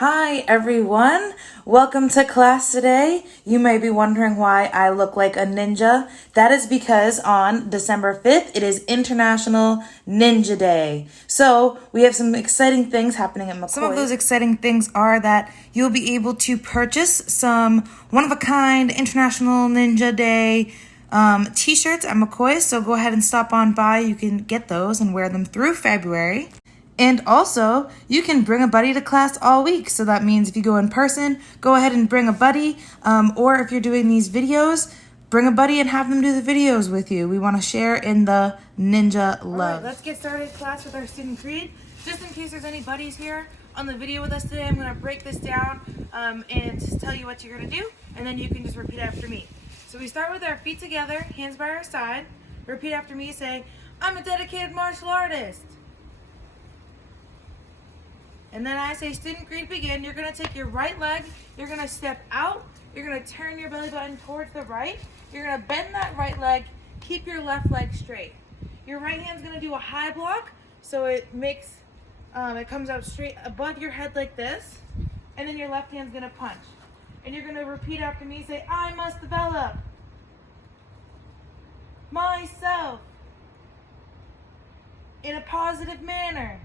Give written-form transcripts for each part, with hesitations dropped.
Hi everyone, welcome to class today. You may be wondering why I look like a ninja. That is because on December 5th, it is International Ninja Day. So we have some exciting things happening at MAK. Some of those exciting things are that you'll be able to purchase some one-of-a-kind International Ninja Day t-shirts at MAK. So go ahead and stop on by. You can get those and wear them through February. And also, you can bring a buddy to class all week. So that means if you go in person, go ahead and bring a buddy. Or if you're doing these videos, bring a buddy and have them do the videos with you. We want to share in the ninja love. All right, let's get started class with our student creed. Just in case there's any buddies here on the video with us today, I'm going to break this down and just tell you what you're going to do. And then you can just repeat after me. So we start with our feet together, hands by our side. Repeat after me, say, I'm a dedicated martial artist. And then I say student greet begin. You're going to take your right leg, you're going to step out, you're going to turn your belly button towards the right, you're going to bend that right leg, keep your left leg straight. Your right hand's going to do a high block, so it makes, it comes out straight above your head like this, and then your left hand's going to punch. And you're going to repeat after me, say, I must develop myself in a positive manner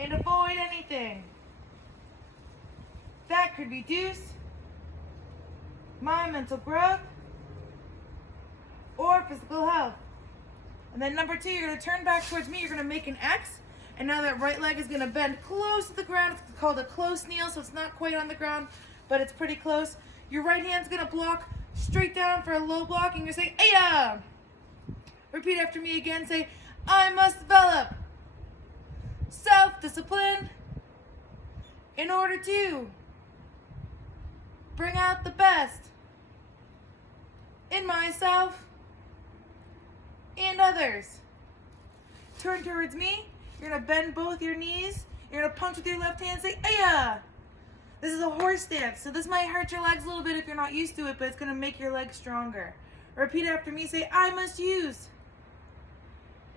and avoid anything that could reduce my mental growth or physical health. And then number 2, you're going to turn back towards me, you're going to make an X, and now that right leg is going to bend close to the ground. It's called a close kneel, so it's not quite on the ground, but it's pretty close. Your right hand's going to block straight down for a low block, and you're going to say, Aya! Repeat after me again, say, I must develop self-discipline in order to bring out the best in myself and others. Turn towards me. You're going to bend both your knees. You're going to punch with your left hand. Say, Aya! This is a horse stance, so this might hurt your legs a little bit if you're not used to it, but it's going to make your legs stronger. Repeat after me. Say, I must use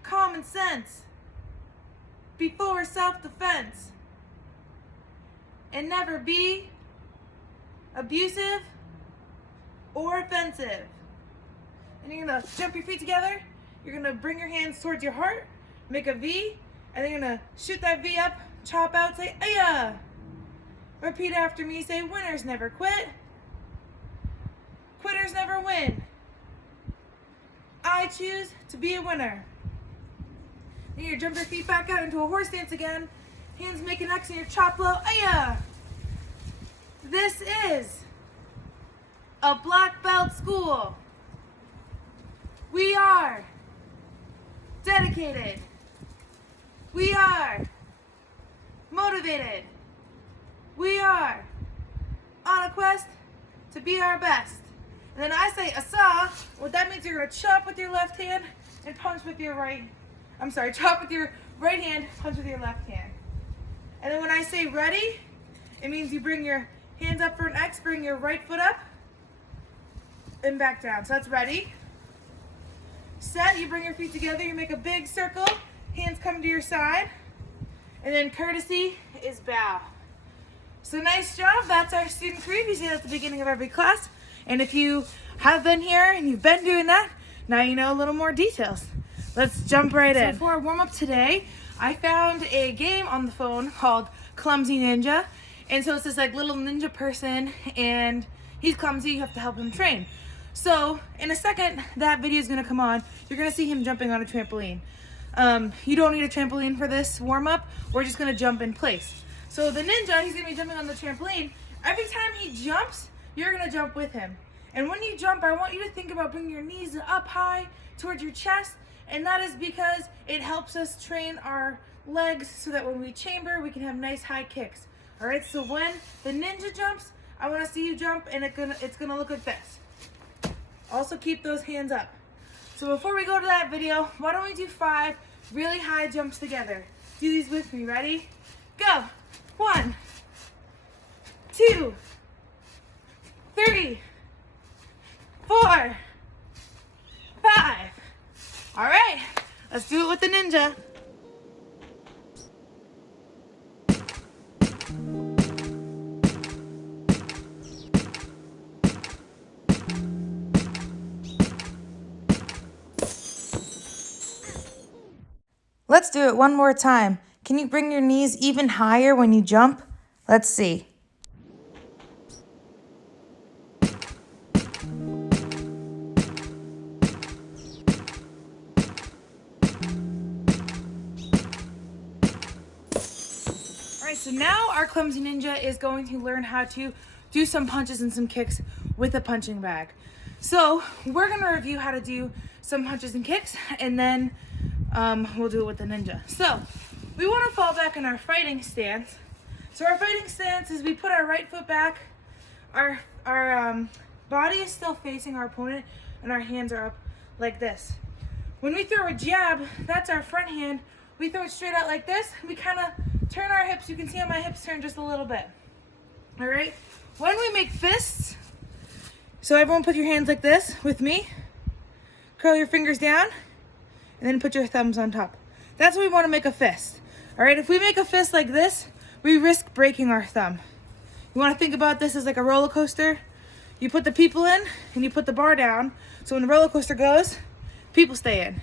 common sense before self-defense and never be abusive or offensive. And you're going to jump your feet together. You're going to bring your hands towards your heart, make a V, and then you're going to shoot that V up, chop out, say, Aya! Repeat after me, say, winners never quit, quitters never win. I choose to be a winner. Then you jump your feet back out into a horse stance again. Hands make an X and your chop low. Aya! This is a black belt school. We are dedicated. We are motivated. We are on a quest to be our best. And then I say asa. What that means, you're going to chop with your left hand and punch with your right. Chop with your right hand, punch with your left hand. And then when I say ready, it means you bring your hands up for an X, bring your right foot up, and back down. So that's ready. Set, you bring your feet together, you make a big circle, hands come to your side, and then courtesy is bow. So nice job, that's our student creed. We say that at the beginning of every class. And if you have been here and you've been doing that, now you know a little more details. Let's jump right in. So for our warm-up today, I found a game on the phone called Clumsy Ninja. And so it's this like little ninja person, and he's clumsy, you have to help him train. So in a second, that video is gonna come on. You're gonna see him jumping on a trampoline. You don't need a trampoline for this warm-up. We're just gonna jump in place. So the ninja, he's gonna be jumping on the trampoline. Every time he jumps, you're gonna jump with him. And when you jump, I want you to think about bringing your knees up high towards your chest. And that is because it helps us train our legs so that when we chamber, we can have nice high kicks. All right, so when the ninja jumps, I want to see you jump, and it's gonna look like this. Also keep those hands up. So before we go to that video, why don't we do 5 really high jumps together? Do these with me, ready? Go. 1, 2, 3, 4, 5. All right, let's do it with the ninja. do it one more time. Can you bring your knees even higher when you jump? Let's see. Alright, so now our clumsy ninja is going to learn how to do some punches and some kicks with a punching bag. So we're going to review how to do some punches and kicks, and then we'll do it with the ninja. So we want to fall back in our fighting stance. So our fighting stance is we put our right foot back, our body is still facing our opponent, and our hands are up like this. When we throw a jab, that's our front hand. We throw it straight out like this. We kind of turn our hips. You can see how my hips turn just a little bit. All right. When we make fists, so everyone put your hands like this with me. Curl your fingers down, and then put your thumbs on top. That's what we want to make a fist. All right. If we make a fist like this, we risk breaking our thumb. You want to think about this as like a roller coaster. You put the people in, and you put the bar down. So when the roller coaster goes, people stay in.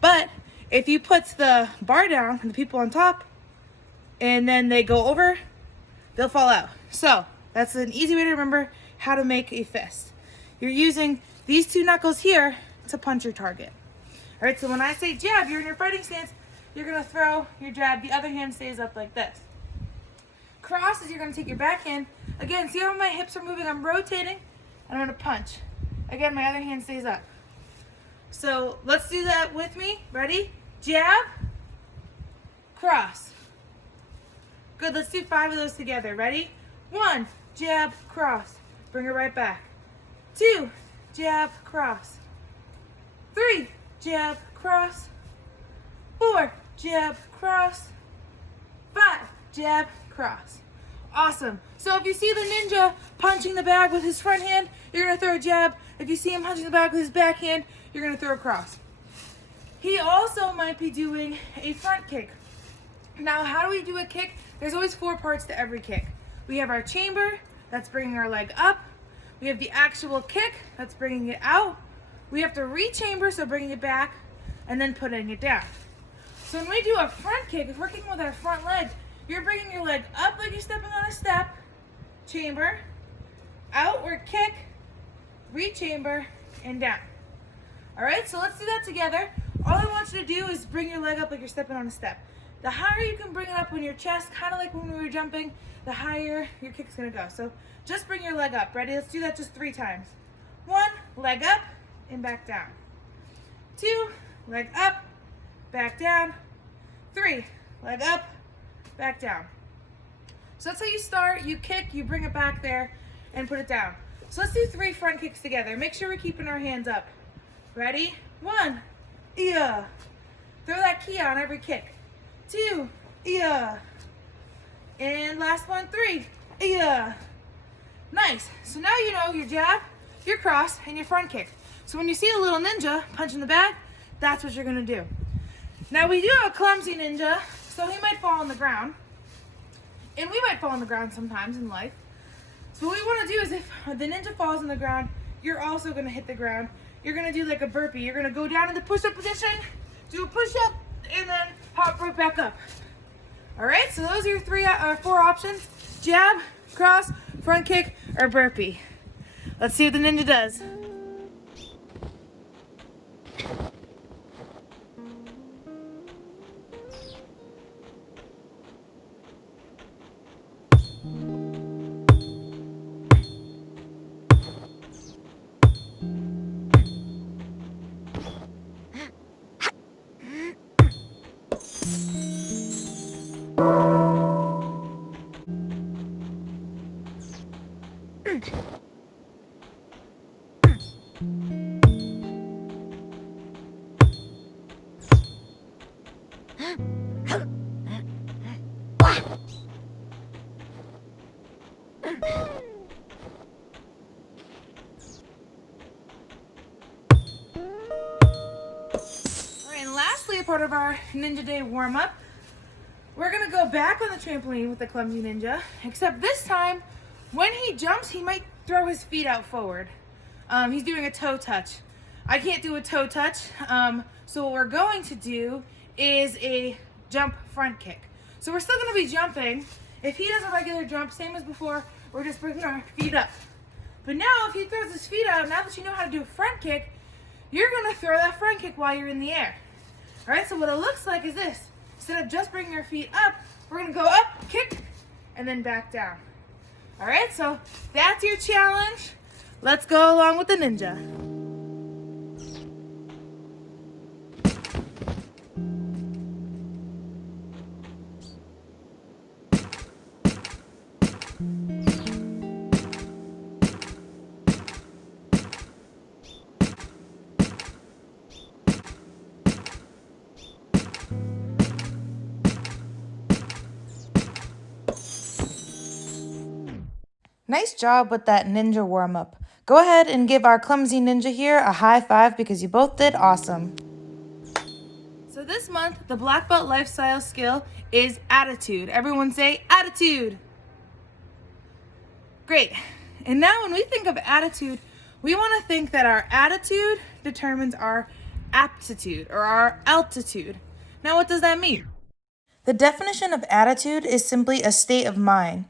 But if you put the bar down and the people on top, and then they go over, they'll fall out. So that's an easy way to remember how to make a fist. You're using these two knuckles here to punch your target. All right, so when I say jab, you're in your fighting stance, you're gonna throw your jab, the other hand stays up like this. Cross is you're gonna take your back hand. Again, see how my hips are moving? I'm rotating, and I'm gonna punch. Again, my other hand stays up. So let's do that with me. Ready? Jab, cross. Good, let's do 5 of those together. Ready? 1, jab, cross. Bring it right back. 2, jab, cross. 3, jab, cross. 4, jab, cross. 5, jab, cross. Awesome. So if you see the ninja punching the bag with his front hand, you're going to throw a jab. If you see him punching the bag with his back hand, you're going to throw a cross. He also might be doing a front kick. Now, how do we do a kick? There's always 4 parts to every kick. We have our chamber, that's bringing our leg up. We have the actual kick, that's bringing it out. We have to re-chamber, so bringing it back, and then putting it down. So when we do a front kick, if we're kicking with our front leg, you're bringing your leg up like you're stepping on a step, chamber, outward kick, re-chamber, and down. All right, so let's do that together. All I want you to do is bring your leg up like you're stepping on a step. The higher you can bring it up on your chest, kind of like when we were jumping, the higher your kick's gonna go. So just bring your leg up. Ready? Let's do that just 3 times. 1, leg up and back down. 2, leg up, back down. 3, leg up, back down. So that's how you start. You kick, you bring it back there, and put it down. So let's do 3 front kicks together. Make sure we're keeping our hands up. Ready? 1, yeah. Throw that key on every kick. 2, yeah. And last one, 3, yeah. Nice. So now you know your jab, your cross, and your front kick. So when you see a little ninja punching the bag, that's what you're gonna do. Now we do have a clumsy ninja, so he might fall on the ground. And we might fall on the ground sometimes in life. So what we wanna do is if the ninja falls on the ground, you're also gonna hit the ground. You're gonna do like a burpee. You're gonna go down in the push-up position, do a push-up, and then hop right back up. All right, so those are your 4 options: jab, cross, front kick, or burpee. Let's see what the ninja does. Part of our Ninja Day warm-up, we're gonna go back on the trampoline with the clumsy ninja, except this time when he jumps he might throw his feet out forward. He's doing a toe touch. I can't do a toe touch, so what we're going to do is a jump front kick. So we're still gonna be jumping. If he does a regular jump, same as before, we're just bringing our feet up. But now if he throws his feet out, now that you know how to do a front kick, you're gonna throw that front kick while you're in the air. All right, so what it looks like is this. Instead of just bringing your feet up, we're gonna go up, kick, and then back down. All right, so that's your challenge. Let's go along with the ninja. Nice job with that ninja warm-up. Go ahead and give our clumsy ninja here a high five because you both did awesome. So this month, the black belt lifestyle skill is attitude. Everyone say attitude. Great. And now when we think of attitude, we want to think that our attitude determines our aptitude or our altitude. Now what does that mean? The definition of attitude is simply a state of mind.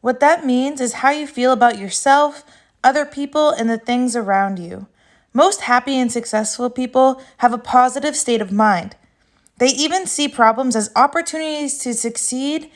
What that means is how you feel about yourself, other people, and the things around you. Most happy and successful people have a positive state of mind. They even see problems as opportunities to succeed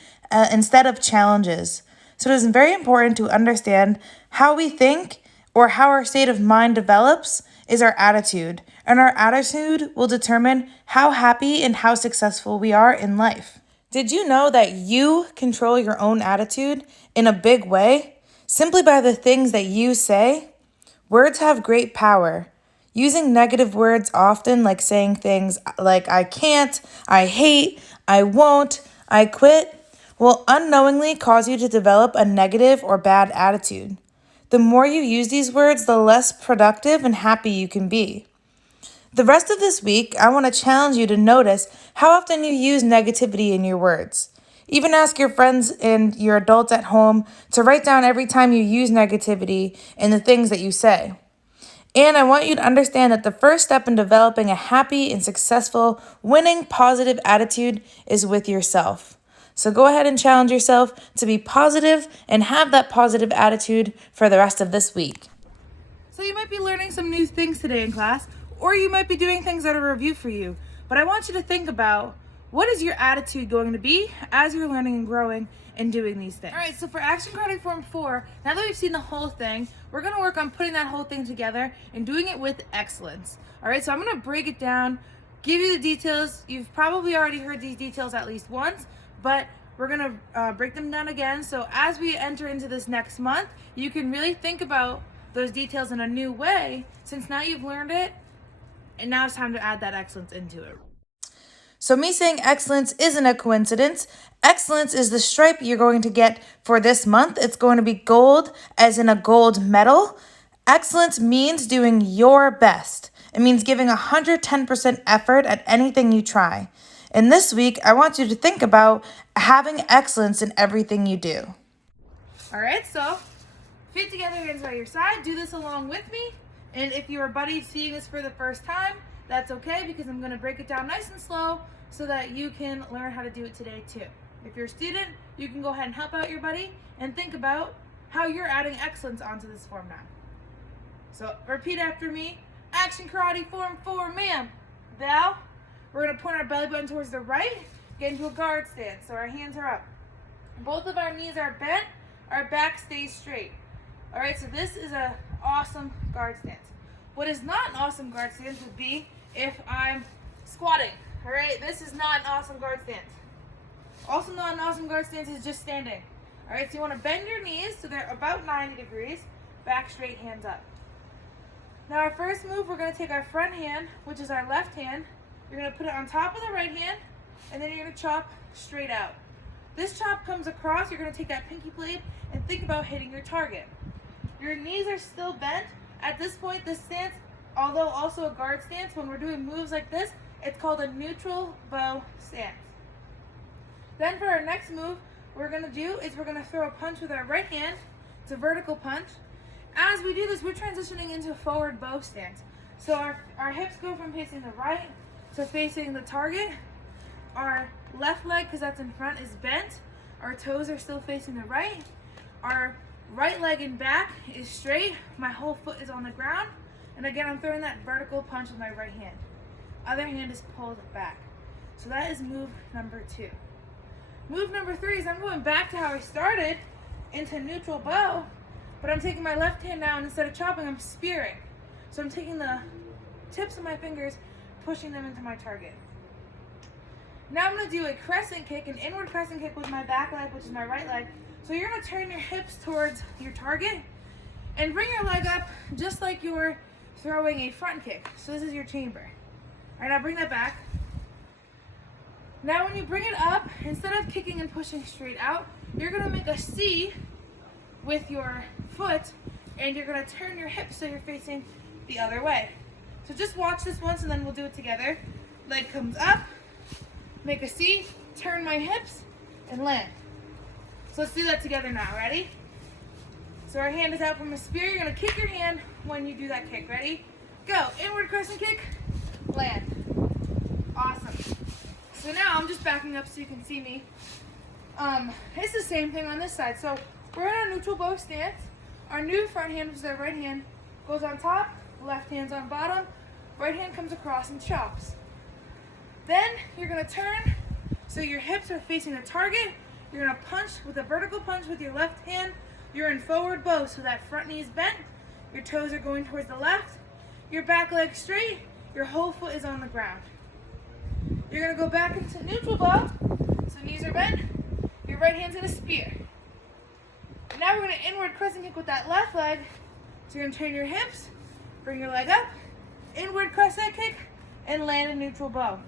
instead of challenges. So it is very important to understand how we think or how our state of mind develops is our attitude. And our attitude will determine how happy and how successful we are in life. Did you know that you control your own attitude in a big way simply by the things that you say? Words have great power. Using negative words often, like saying things like I can't, I hate, I won't, I quit, will unknowingly cause you to develop a negative or bad attitude. The more you use these words, the less productive and happy you can be. The rest of this week, I want to challenge you to notice how often you use negativity in your words. Even ask your friends and your adults at home to write down every time you use negativity in the things that you say. And I want you to understand that the first step in developing a happy and successful, winning, positive attitude is with yourself. So go ahead and challenge yourself to be positive and have that positive attitude for the rest of this week. So you might be learning some new things today in class, or you might be doing things that are a review for you. But I want you to think about, what is your attitude going to be as you're learning and growing and doing these things? All right, so for Action Karate Form 4, now that we've seen the whole thing, we're going to work on putting that whole thing together and doing it with excellence. All right, so I'm going to break it down, give you the details. You've probably already heard these details at least once, but we're going to break them down again. So as we enter into this next month, you can really think about those details in a new way, since now you've learned it, and now it's time to add that excellence into it. So me saying excellence isn't a coincidence. Excellence is the stripe you're going to get for this month. It's going to be gold, as in a gold medal. Excellence means doing your best. It means giving 110% effort at anything you try. And this week, I want you to think about having excellence in everything you do. All right, so feet together, hands by your side. Do this along with me. And if you're a buddy seeing this for the first time, that's okay, because I'm going to break it down nice and slow so that you can learn how to do it today too. If you're a student, you can go ahead and help out your buddy and think about how you're adding excellence onto this form now. So repeat after me. Action Karate Form 4, ma'am. Thou. We're going to point our belly button towards the right, get into a guard stance. So our hands are up. Both of our knees are bent, our back stays straight. All right, so this is an awesome guard stance. What is not an awesome guard stance would be if I'm squatting. All right, this is not an awesome guard stance. Also not an awesome guard stance is just standing. All right, so you want to bend your knees so they're about 90 degrees, back straight, hands up. Now our first move, we're going to take our front hand, which is our left hand. You're going to put it on top of the right hand, and then you're going to chop straight out. This chop comes across, you're going to take that pinky blade and think about hitting your target. Your knees are still bent. At this point, this stance, although also a guard stance, when we're doing moves like this, it's called a neutral bow stance. Then for our next move, what we're going to do is we're going to throw a punch with our right hand. It's a vertical punch. As we do this, we're transitioning into a forward bow stance. So our hips go from facing the right to facing the target. Our left leg, because that's in front, is bent. Our toes are still facing the right. Our right leg and back is straight. My whole foot is on the ground. And again, I'm throwing that vertical punch with my right hand. Other hand is pulled back. So that is move number 2. Move number 3 is I'm going back to how I started into neutral bow, but I'm taking my left hand now, and instead of chopping, I'm spearing. So I'm taking the tips of my fingers, pushing them into my target. Now I'm going to do a crescent kick, an inward crescent kick with my back leg, which is my right leg. So you're going to turn your hips towards your target and bring your leg up just like you're throwing a front kick. So this is your chamber. All right, now bring that back. Now when you bring it up, instead of kicking and pushing straight out, you're going to make a C with your foot, and you're going to turn your hips so you're facing the other way. So just watch this once and then we'll do it together. Leg comes up, make a C, turn my hips, and land. So let's do that together now. Ready? So our hand is out from a spear. You're going to kick your hand when you do that kick. Ready? Go. Inward crescent kick, land. Awesome. So now I'm just backing up so you can see me. It's the same thing on this side. So we're in a neutral bow stance. Our new front hand, which is our right hand, goes on top, left hand's on bottom, right hand comes across and chops. Then you're going to turn so your hips are facing the target. You're going to punch with a vertical punch with your left hand. You're in forward bow, so that front knee is bent. Your toes are going towards the left. Your back leg straight. Your whole foot is on the ground. You're going to go back into neutral bow, so knees are bent. Your right hand's going to spear. And now we're going to inward crescent kick with that left leg. So you're going to turn your hips, bring your leg up, inward crescent kick, and land in neutral bow.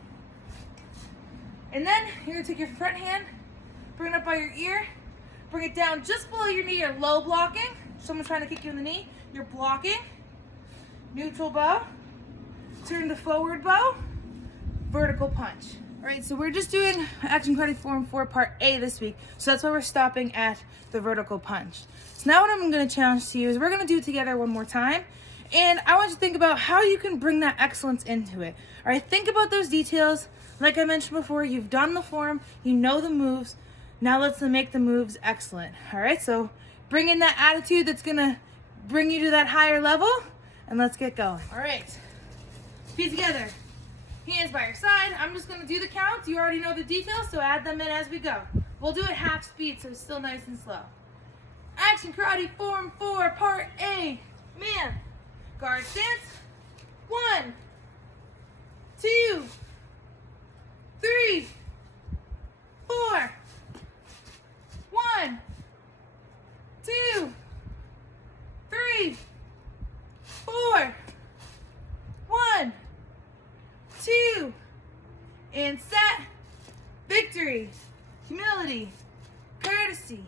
And then you're going to take your front hand, bring it up by your ear, bring it down just below your knee. You're low blocking. Someone's trying to kick you in the knee. You're blocking. Neutral bow. Turn to forward bow. Vertical punch. All right, so we're just doing action karate form 4 part A this week. So that's why we're stopping at the vertical punch. So now what I'm going to challenge to you is we're going to do it together one more time. And I want you to think about how you can bring that excellence into it. All right, think about those details. Like I mentioned before, you've done the form, you know the moves. Now let's make the moves excellent. All right, so bring in that attitude that's going to bring you to that higher level, and let's get going. All right, feet together, hands by your side. I'm just going to do the counts. You already know the details, so add them in as we go. We'll do it half speed, so it's still nice and slow. Action karate form 4 part A. Man, guard stance. 1, 2, 3, 4. 1, 2, 3, 4. 1, 2, and set. Victory, humility, courtesy.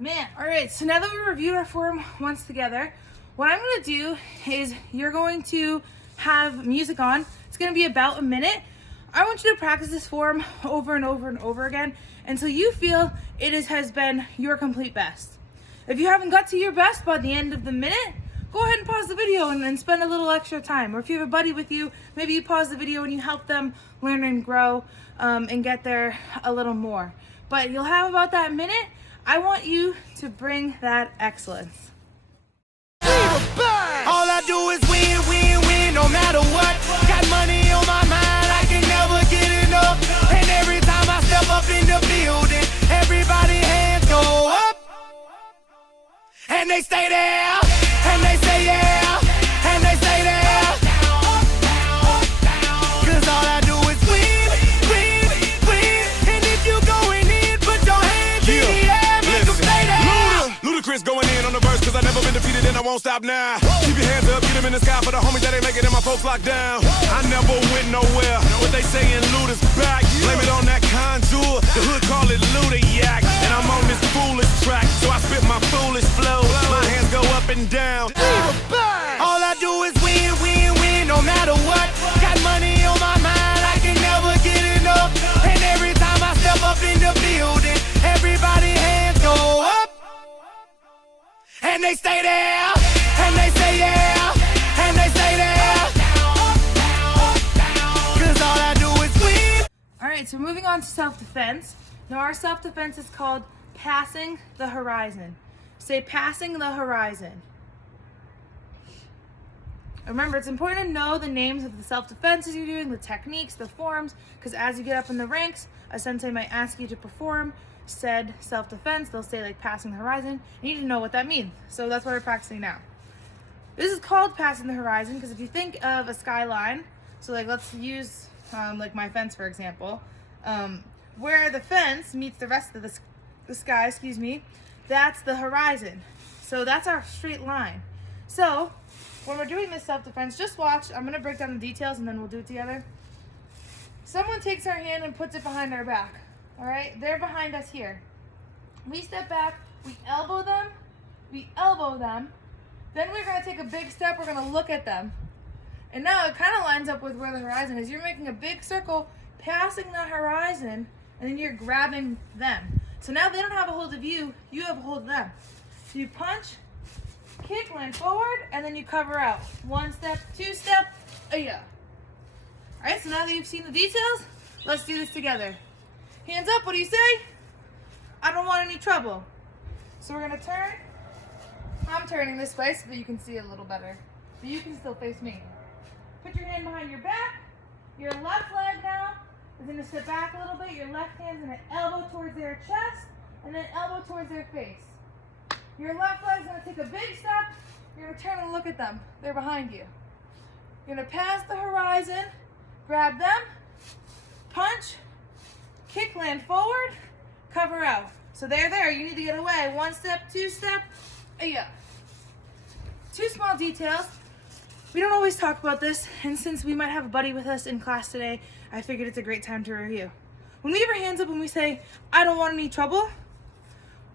Man, all right, so now that we reviewed our form once together, what I'm going to do is you're going to have music on. It's going to be about a minute. I want you to practice this form over and over and over again until you feel it has been your complete best. If you haven't got to your best by the end of the minute, go ahead and pause the video and then spend a little extra time. Or if you have a buddy with you, maybe you pause the video and you help them learn and grow and get there a little more. But you'll have about that minute. I want you to bring that excellence. All I do is win, win, win, no matter what. Got money on my mind, I can never get enough. And every time I step up in the building, everybody hands go up. And they stay there, and they say yeah, and they stay there. Cause all I do is win, win, win. And if you going in, put your hands in the air, make them stay there. Ludacris going in on the verse, cause I never been defeated and I won't stop now. Keep your hands up, get them in the sky for the homies that ain't making it, my folks locked down. I never went nowhere, what they saying Luda's back. Blame it on that contour, the hood call it Luda-yak. And I'm on this foolish track, so I spit my foolish flow. My hands go up and down. All I do is win, win, win, no matter what. Got money on my mind, I can never get enough. And every time I step up in the building, everybody hands go up. And they stay there, and they say yeah, and they stay there. Cause all I do is win. All right, so moving on to self-defense. Now our self-defense is called passing the horizon. Say passing the horizon. Remember, it's important to know the names of the self-defenses you're doing, the techniques, the forms, because as you get up in the ranks, a sensei might ask you to perform said self-defense. They'll say like passing the horizon. You need to know what that means. So that's what we're practicing now. This is called passing the horizon because if you think of a skyline, so like let's use like my fence for example, where the fence meets the rest of the sky, that's the horizon. So that's our straight line. So when we're doing this self-defense, just watch. I'm going to break down the details and then we'll do it together. Someone takes our hand and puts it behind our back. All right? They're behind us here. We step back. We elbow them. Then we're going to take a big step. We're going to look at them. And now it kind of lines up with where the horizon is. You're making a big circle, passing the horizon, and then you're grabbing them. So now they don't have a hold of you. You have a hold of them. So you punch, kick, land forward, and then you cover out. 1 step, 2 step, yeah. All right, so now that you've seen the details, let's do this together. Hands up, what do you say? I don't want any trouble. So we're gonna turn. I'm turning this way so that you can see a little better. But you can still face me. Put your hand behind your back. Your left leg now is gonna sit back a little bit. Your left hand's gonna elbow towards their chest and then elbow towards their face. Your left leg's gonna take a big step. You're gonna turn and look at them. They're behind you. You're gonna pass the horizon, grab them, punch, kick, land forward, cover out. So they're there. You need to get away. 1 step, 2 step, yeah. 2 small details. We don't always talk about this, and since we might have a buddy with us in class today, I figured it's a great time to review. When we have our hands up and we say, I don't want any trouble,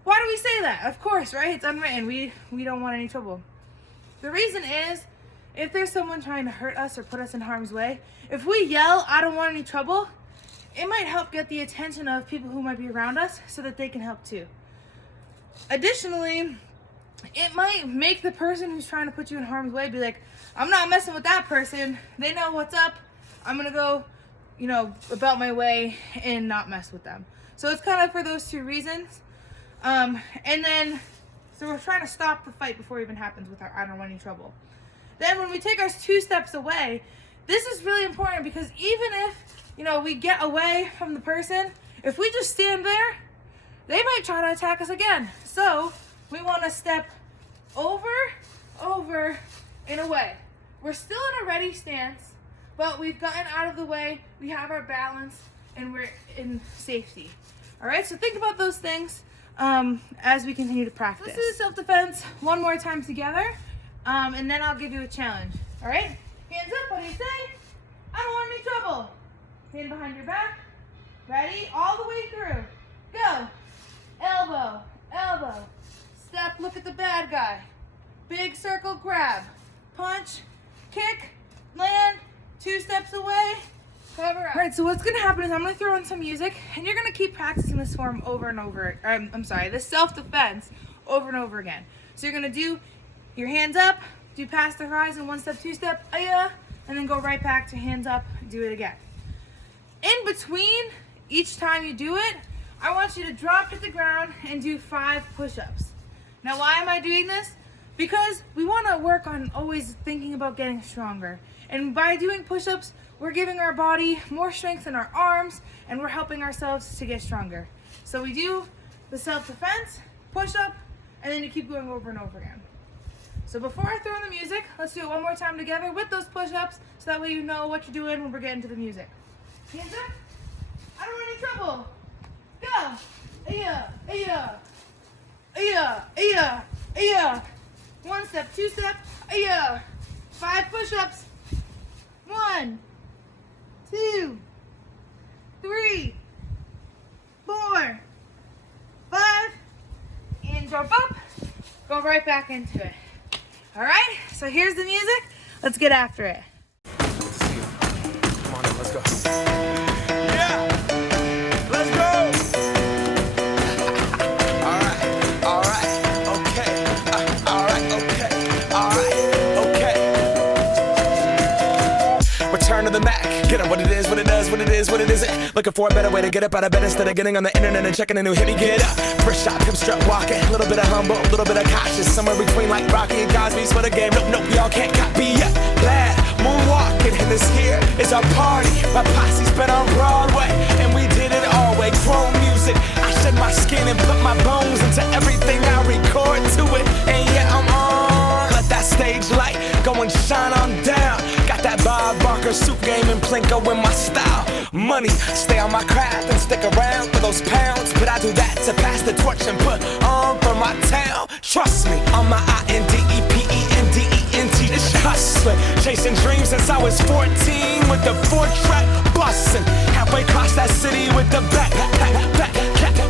why do we say that? Of course, right? It's unwritten. We don't want any trouble. The reason is, if there's someone trying to hurt us or put us in harm's way, if we yell, I don't want any trouble, it might help get the attention of people who might be around us so that they can help too. Additionally, it might make the person who's trying to put you in harm's way be like, I'm not messing with that person. They know what's up. I'm going to go, about my way and not mess with them. So it's kind of for those 2 reasons. So we're trying to stop the fight before it even happens with our I don't want any trouble. Then when we take our 2 steps away, this is really important because even if, we get away from the person, if we just stand there, they might try to attack us again. So we want to step over, and away. We're still in a ready stance, but we've gotten out of the way, we have our balance, and we're in safety. All right, so think about those things as we continue to practice. Let's do self-defense 1 more time together, and then I'll give you a challenge. All right, hands up, what do you say? I don't want any trouble. Hand behind your back. Ready? All the way through. Go. Elbow, elbow. Step, look at the bad guy. Big circle, grab. Punch, kick, land, 2 steps away, cover up. All right, so what's gonna happen is I'm gonna throw in some music and you're gonna keep practicing this form over and over, this self-defense over and over again. So you're gonna do your hands up, do past the horizon, 1 step, 2 step, and then go right back to hands up, do it again. In between each time you do it, I want you to drop to the ground and do 5 push-ups. Now why am I doing this? Because we want to work on always thinking about getting stronger. And by doing push-ups, we're giving our body more strength in our arms and we're helping ourselves to get stronger. So we do the self-defense, push-up, and then you keep going over and over again. So before I throw in the music, let's do it 1 more time together with those push-ups so that way you know what you're doing when we're getting to the music. Hands up. I don't want any trouble. Go. Yeah. 1 step, 2 step, 5 push-ups. 1, 2, 3, 4, 5, and jump up. Go right back into it. All right, so here's the music. Let's get after it. Come on in, let's go. Yeah, let's go. All right, okay. Return to the MAK. Get up what it is, what it does, what it is, what it isn't. Looking for a better way to get up out of bed instead of getting on the internet and checking a new hit. Me get up, first shot, hip strut walking. A little bit of humble, a little bit of cautious. Somewhere between like Rocky and Cosby's for the game. Nope, nope, y'all can't copy yet. Glad moonwalking, and this here is our party. My posse's been on Broadway, and we did it all way. Chrome music, I shed my skin and put my bones into everything I record to it. And yeah, I'm on. Let that stage light go and shine on down. Got that Bob Barker soup game and Plinko in my style. Money, stay on my craft and stick around for those pounds. But I do that to pass the torch and put on for my town. Trust me, on my INDEPENDENT. This hustling, chasing dreams since I was 14 with the 4-track bustin'. Halfway across that city with the back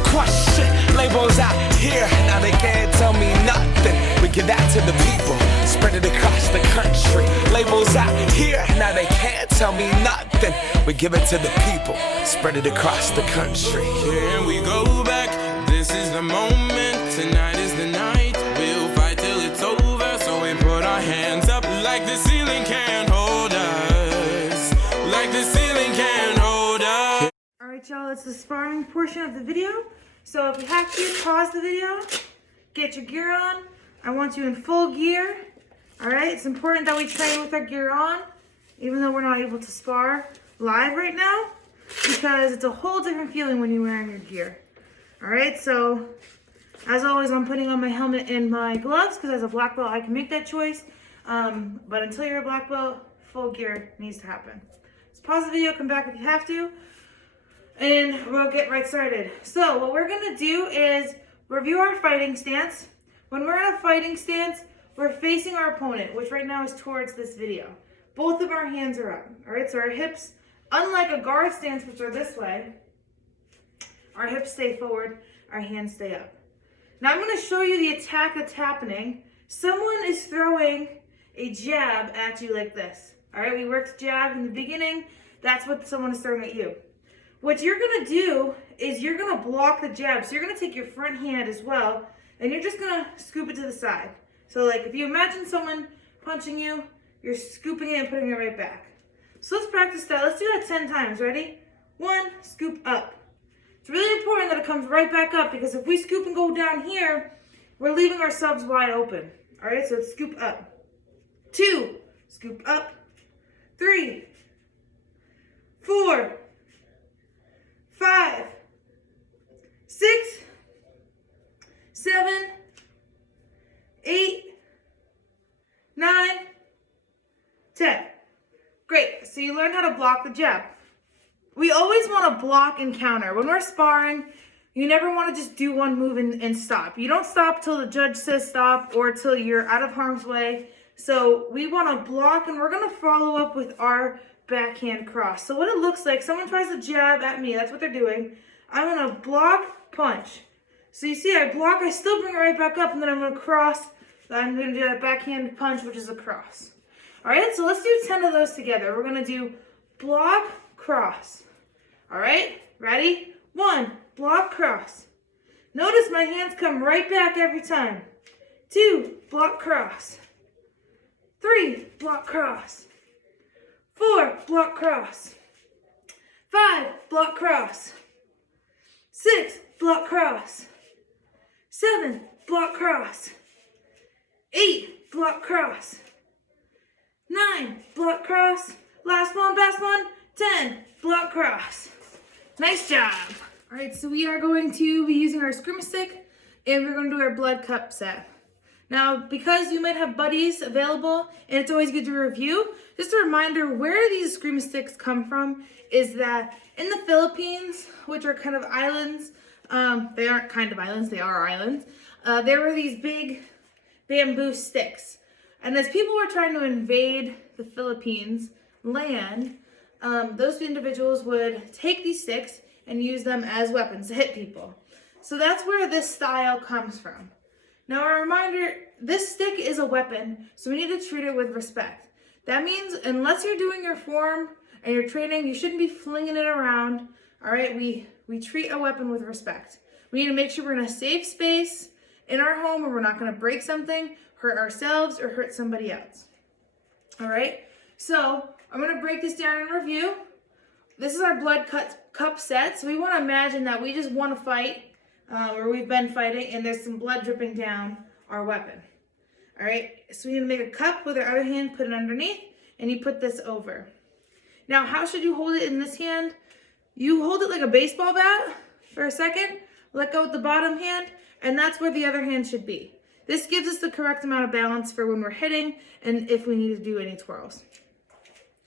crush it. Labels out here, now they can't tell me nothing. We give that to the people, spread it across the country. Labels out here, now they can't tell me nothing. We give it to the people, spread it across the country. Here we go back, this is the moment, tonight is the night. We'll fight till it's over, so we put our hands up like the ceiling can't hold us. Like the ceiling can't hold us. Alright y'all, it's the sparring portion of the video. So if you have to, pause the video, get your gear on. I want you in full gear. Alright, it's important that we train with our gear on, even though we're not able to spar live right now, because it's a whole different feeling when you're wearing your gear. Alright, so as always, I'm putting on my helmet and my gloves, because as a black belt, I can make that choice. But until you're a black belt, full gear needs to happen. So pause the video, come back if you have to, and we'll get right started. So what we're gonna do is review our fighting stance. When we're in a fighting stance, we're facing our opponent, which right now is towards this video. Both of our hands are up, all right? So our hips, unlike a guard stance, which are this way, our hips stay forward, our hands stay up. Now I'm gonna show you the attack that's happening. Someone is throwing a jab at you like this, all right? We worked jab in the beginning. That's what someone is throwing at you. What you're gonna do is you're gonna block the jab. So you're gonna take your front hand as well, and you're just gonna scoop it to the side. So like if you imagine someone punching you, you're scooping it and putting it right back. So let's practice that. Let's do that 10 times. Ready? 1, scoop up. It's really important that it comes right back up, because if we scoop and go down here, we're leaving ourselves wide open. All right, so it's scoop up. 2, scoop up. 3, 4, 5, 6, 7, 8, 9, 10. Great, so you learn how to block the jab. We always want to block and counter. When we're sparring, you never want to just do one move and stop. You don't stop till the judge says stop or till you're out of harm's way. So we want to block, and we're going to follow up with our backhand cross. So what it looks like, someone tries to jab at me, that's what they're doing. I'm going to block, punch. So you see I block, I still bring it right back up, and then I'm going to cross. I'm going to do that backhand punch, which is a cross. All right, so let's do 10 of those together. We're going to do block, cross. All right, ready? 1, block, cross. Notice my hands come right back every time. 2, block, cross. 3, block, cross. 4, block, cross. 5, block, cross. 6, block, cross. 7, block, cross. 8, block, cross. 9, block, cross. Last one, best one. 10, block, cross. Nice job. All right, so we are going to be using our screamer stick, and we're going to do our blood cup set. Now, because you might have buddies available, and it's always good to review, just a reminder where these screamer sticks come from is that in the Philippines, which are kind of islands, they aren't kind of islands, they are islands, there were these big bamboo sticks. And as people were trying to invade the Philippines land, those individuals would take these sticks and use them as weapons to hit people. So that's where this style comes from. Now a reminder, this stick is a weapon, so we need to treat it with respect. That means unless you're doing your form and you're training, you shouldn't be flinging it around. All right, we treat a weapon with respect. We need to make sure we're in a safe space in our home where we're not gonna break something, hurt ourselves, or hurt somebody else. All right, so I'm gonna break this down in review. this is our blood cup set. So we want to imagine that we just want to fight, or we've been fighting, and there's some blood dripping down our weapon. All right, so we need to make a cup with our other hand, put it underneath, and you put this over. Now, how should you hold it in this hand? You hold it like a baseball bat for a second, let go with the bottom hand, and that's where the other hand should be. This gives us the correct amount of balance for when we're hitting and if we need to do any twirls.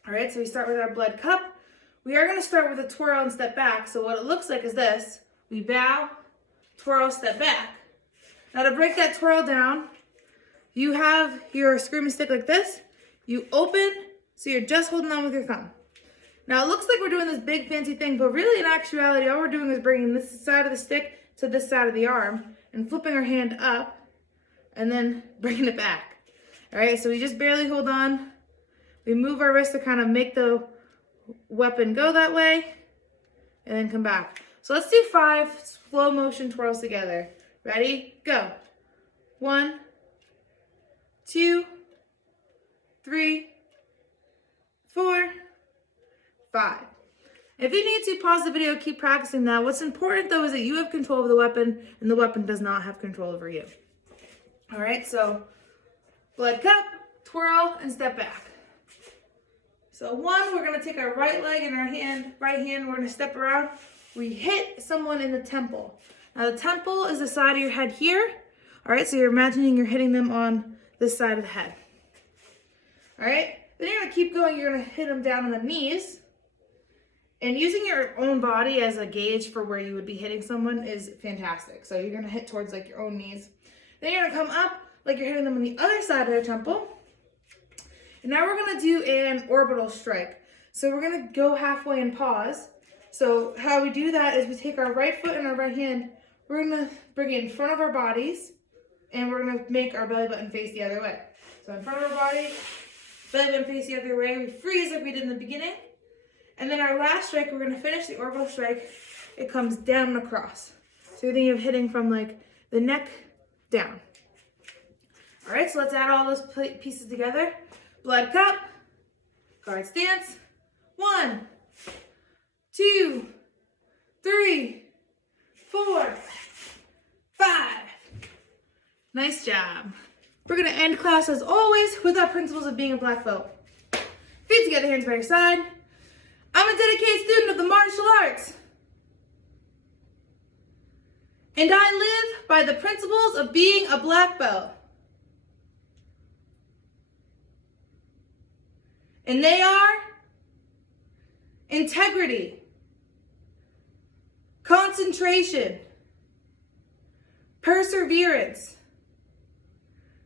All right, so we start with our blood cup. We are gonna start with a twirl and step back. So what it looks like is this. We bow, twirl, step back. Now to break that twirl down, you have your screaming stick like this. You open, so you're just holding on with your thumb. Now it looks like we're doing this big fancy thing, but really in actuality, all we're doing is bringing this side of the stick to this side of the arm and flipping our hand up and then bringing it back. All right, so we just barely hold on. We move our wrist to kind of make the weapon go that way and then come back. So let's do 5 slow motion twirls together. Ready? Go. 1, 2, 3, 4, 5. If you need to, pause the video, keep practicing that. What's important though is that you have control of the weapon and the weapon does not have control over you. All right, so blood cup, twirl, and step back. So 1, we're gonna take our right leg in our hand, right hand, we're gonna step around. We hit someone in the temple. Now the temple is the side of your head here. All right, so you're imagining you're hitting them on this side of the head. All right, then you're gonna keep going, you're gonna hit them down on the knees. And using your own body as a gauge for where you would be hitting someone is fantastic. So you're gonna hit towards like your own knees. Then you're gonna come up like you're hitting them on the other side of their temple. And now we're gonna do an orbital strike. So we're gonna go halfway and pause. So how we do that is we take our right foot and our right hand, we're gonna bring it in front of our bodies, and we're gonna make our belly button face the other way. So in front of our body, belly button face the other way, we freeze like we did in the beginning. And then our last strike, we're gonna finish the orbital strike. It comes down and across. So you're thinking of hitting from like the neck down. All right, so let's add all those pieces together. Blood cup, guard stance. 1, 2, 3, 4, 5. Nice job. We're gonna end class as always with our principles of being a black belt. Feet together, hands by your side. I'm a dedicated student of the martial arts. And I live by the principles of being a black belt. And they are integrity, concentration, perseverance,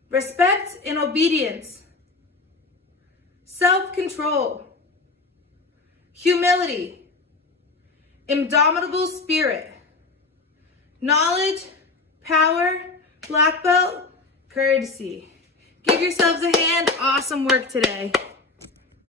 respect and obedience, self-control, humility, indomitable spirit, knowledge, power, black belt, courtesy. Give yourselves a hand. Awesome work today.